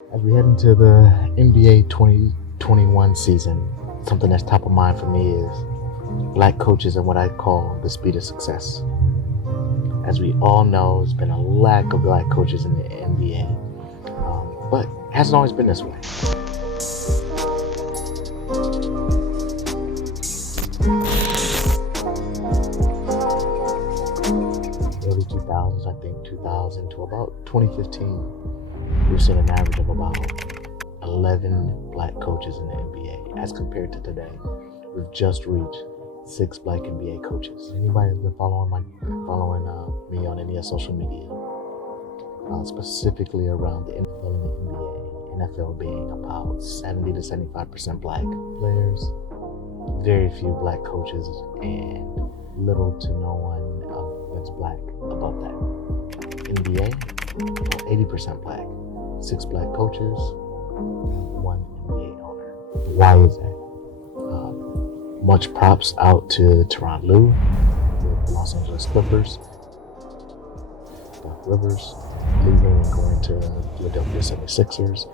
As we head into the NBA 2021 season, something that's top of mind for me is black coaches and what I call the speed of success. As we all know, there's been a lack of black coaches in the NBA, but it hasn't always been this way. Early 2000s, I think 2000 to about 2015, we've seen an average of about 11 black coaches in the NBA. As compared to today, we've just reached 6 black NBA coaches. Anybody that's been following me on any of social media, specifically around the NFL and the NBA, NFL being about 70 to 75% black players, very few black coaches, and little to no one that's black above that. NBA, about 80% black, 6 black coaches, 1 NBA owner. Why is that? Much props out to Tyronn Lue, the Los Angeles Clippers, Doc Rivers, leaving and going to Philadelphia 76ers,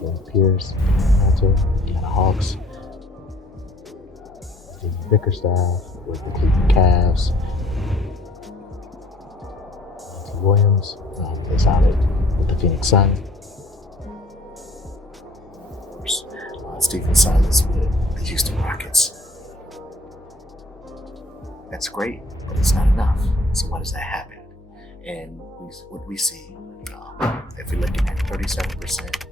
Lynn Pierce, Atlanta Hawks, James Bickerstaff with the Cleveland Cavs, Monty Williams is out with the Phoenix Suns, Stephen Silas with the Houston Rockets. That's great, but it's not enough. So why does that happen? And what we see, if we're looking at 37%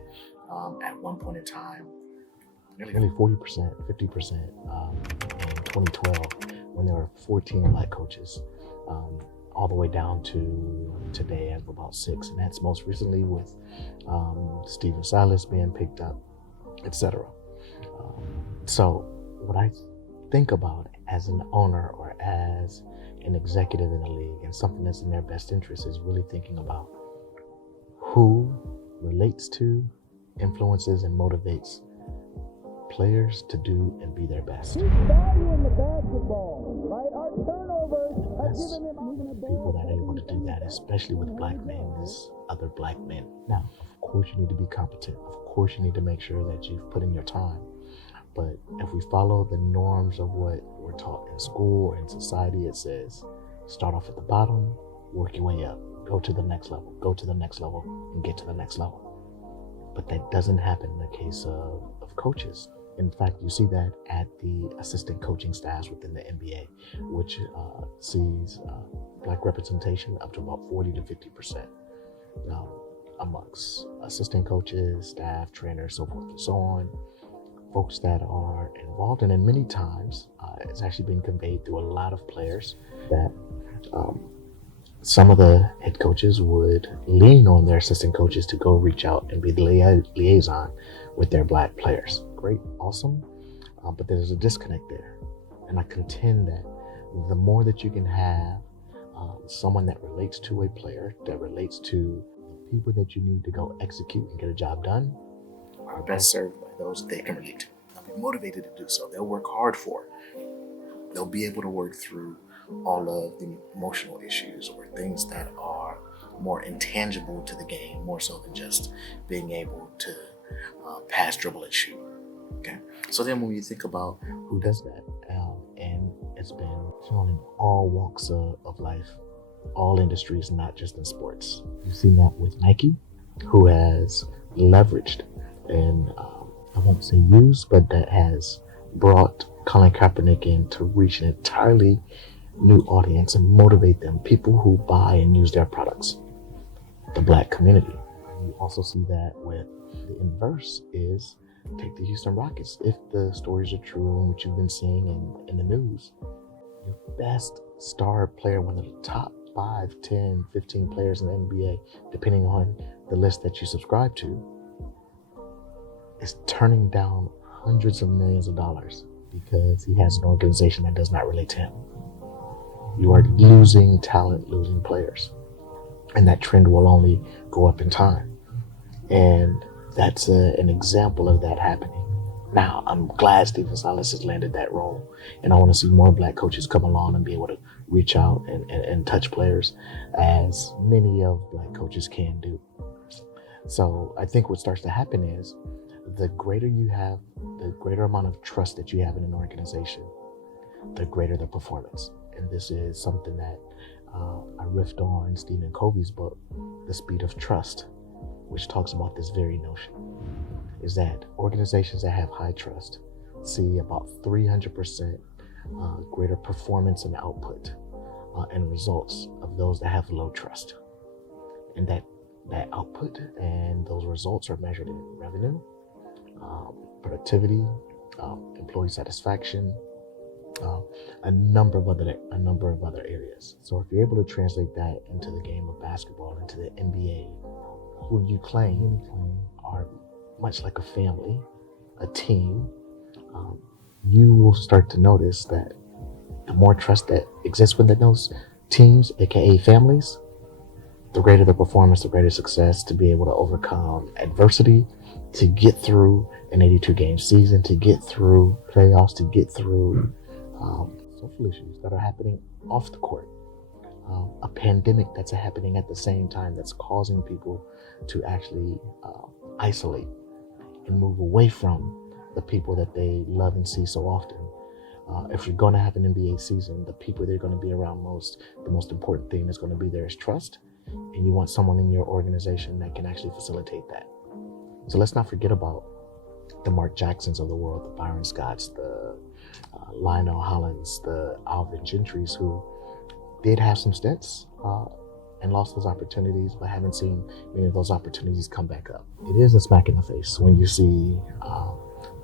at one point in time, nearly 40%, 50% in 2012, when there were 14 black coaches, all the way down to today at about 6, and that's most recently with Stephen Silas being picked up, etc. So what I think about as an owner or as an executive in the league, and something that's in their best interest, is really thinking about who relates to, influences, and motivates players to do and be their best. He's valuing the basketball, right? Our turnovers have given him people that are able to do that, especially with black men, is other black men. Now, of course, you need to be competent. Of course, you need to make sure that you've put in your time. But if we follow the norms of what we're taught in school or in society, it says start off at the bottom, work your way up, go to the next level, go to the next level, and get to the next level. But that doesn't happen in the case of coaches. In fact, you see that at the assistant coaching staffs within the NBA, which sees black representation up to about 40 to 50% amongst assistant coaches, staff, trainers, so forth and so on. Folks that are involved, and in many times it's actually been conveyed through a lot of players that some of the head coaches would lean on their assistant coaches to go reach out and be the liaison with their black players. Great, awesome, but there's a disconnect there. And I contend that the more that you can have someone that relates to a player, that relates to the people that you need to go execute and get a job done, are best served by those they can relate to. They'll be motivated to do so. They'll work hard for it. They'll be able to work through all of the emotional issues or things that are more intangible to the game, more so than just being able to pass, dribble, and shoot. Okay. So then when you think about who does that, and it's been shown in all walks of life, all industries, not just in sports. You've seen that with Nike, who has leveraged and I won't say used, but that has brought Colin Kaepernick in to reach an entirely new audience and motivate them, people who buy and use their products, the black community. You also see that with the inverse is, take the Houston Rockets. If the stories are true and what you've been seeing in the news, your best star player, one of the top 5, 10, 15 players in the NBA, depending on the list that you subscribe to, is turning down hundreds of millions of dollars because he has an organization that does not relate to him. You are losing talent, losing players. And that trend will only go up in time. And that's an example of that happening. Now, I'm glad Stephen Silas has landed that role. And I want to see more black coaches come along and be able to reach out and touch players, as many of black coaches can do. So I think what starts to happen is the greater you have, the greater amount of trust that you have in an organization, the greater the performance. And this is something that I riffed on Stephen Covey's book, The Speed of Trust, which talks about this very notion, is that organizations that have high trust see about 300% greater performance and output and results of those that have low trust. And that output and those results are measured in revenue, productivity, employee satisfaction, a number of other areas. So if you're able to translate that into the game of basketball, into the NBA, who you claim are much like a family, a team, you will start to notice that the more trust that exists within those teams, aka families, the greater the performance, the greater success to be able to overcome adversity, to get through an 82-game season, to get through playoffs, to get through social issues that are happening off the court. A pandemic that's happening at the same time that's causing people to actually isolate and move away from the people that they love and see so often. If you're going to have an NBA season, the people they're going to be around most, the most important thing that's going to be there is trust. And you want someone in your organization that can actually facilitate that. So let's not forget about the Mark Jacksons of the world, the Byron Scotts, the Lionel Hollins, the Alvin Gentrys, who did have some stints and lost those opportunities, but haven't seen many of those opportunities come back up. It is a smack in the face when you see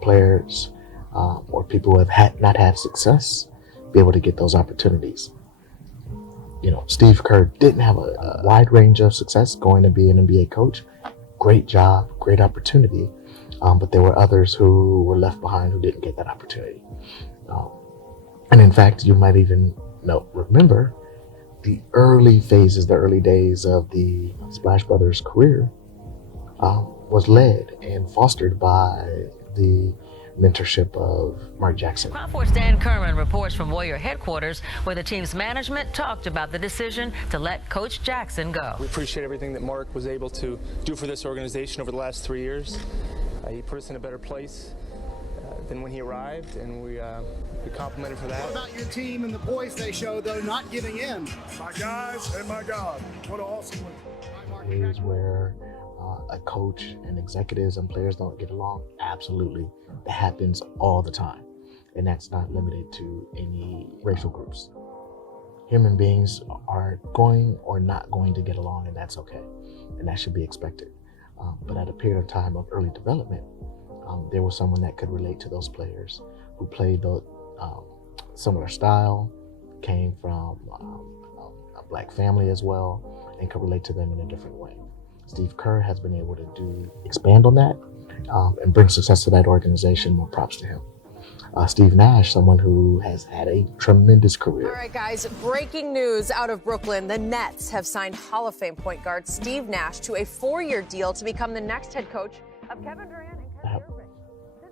players or people who have not had success be able to get those opportunities. You know, Steve Kerr didn't have a wide range of success going to be an NBA coach. Great job, great opportunity. But there were others who were left behind who didn't get that opportunity. And in fact, you might even remember the early phases, the early days of the Splash Brothers career was led and fostered by the mentorship of Mark Jackson. Crowd 4's Dan Kerman reports from Warrior headquarters, where the team's management talked about the decision to let Coach Jackson go. We appreciate everything that Mark was able to do for this organization over the last 3 years. He put us in a better place than when he arrived, and we compliment him for that. What about your team and the poise they show, though, not giving in? My guys and my God, what an awesome one. Days where a coach and executives and players don't get along? Absolutely. That happens all the time. And that's not limited to any racial groups. Human beings are going or not going to get along, and that's okay. And that should be expected. But at a period of time of early development, there was someone that could relate to those players who played the similar style, came from a black family as well, and could relate to them in a different way. Steve Kerr has been able to expand on that and bring success to that organization. More props to him. Steve Nash, someone who has had a tremendous career. All right, guys, breaking news out of Brooklyn. The Nets have signed Hall of Fame point guard Steve Nash to a 4-year deal to become the next head coach of Kevin Durant and Kyrie Irving.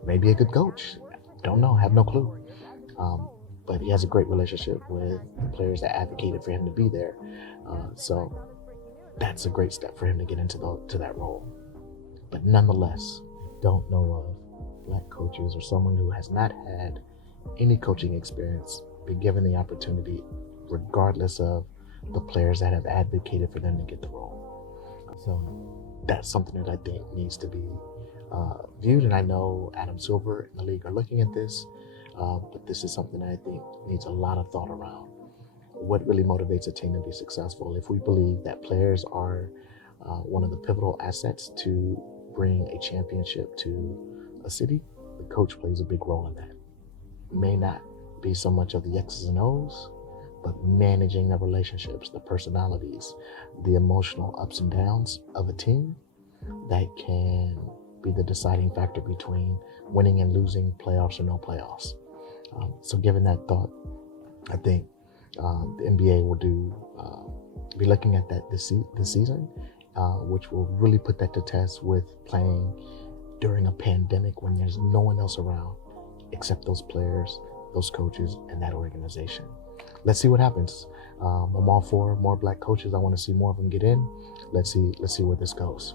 Maybe a good coach. Don't know, have no clue. But he has a great relationship with the players that advocated for him to be there. So that's a great step for him to get into that role. But nonetheless, don't know of black coaches or someone who has not had any coaching experience be given the opportunity, regardless of the players that have advocated for them to get the role. So that's something that I think needs to be viewed. And I know Adam Silver and the league are looking at this, but this is something that I think needs a lot of thought around. What really motivates a team to be successful? If we believe that players are one of the pivotal assets to bring a championship to a city, the coach plays a big role in that. May not be so much of the X's and O's, but managing the relationships, the personalities, the emotional ups and downs of a team that can be the deciding factor between winning and losing, playoffs or no playoffs. So given that thought, I think the NBA will be looking at that this season, which will really put that to test with playing during a pandemic when there's no one else around except those players, those coaches, and that organization. Let's see what happens. I'm all for more black coaches. I want to see more of them get in. Let's see where this goes.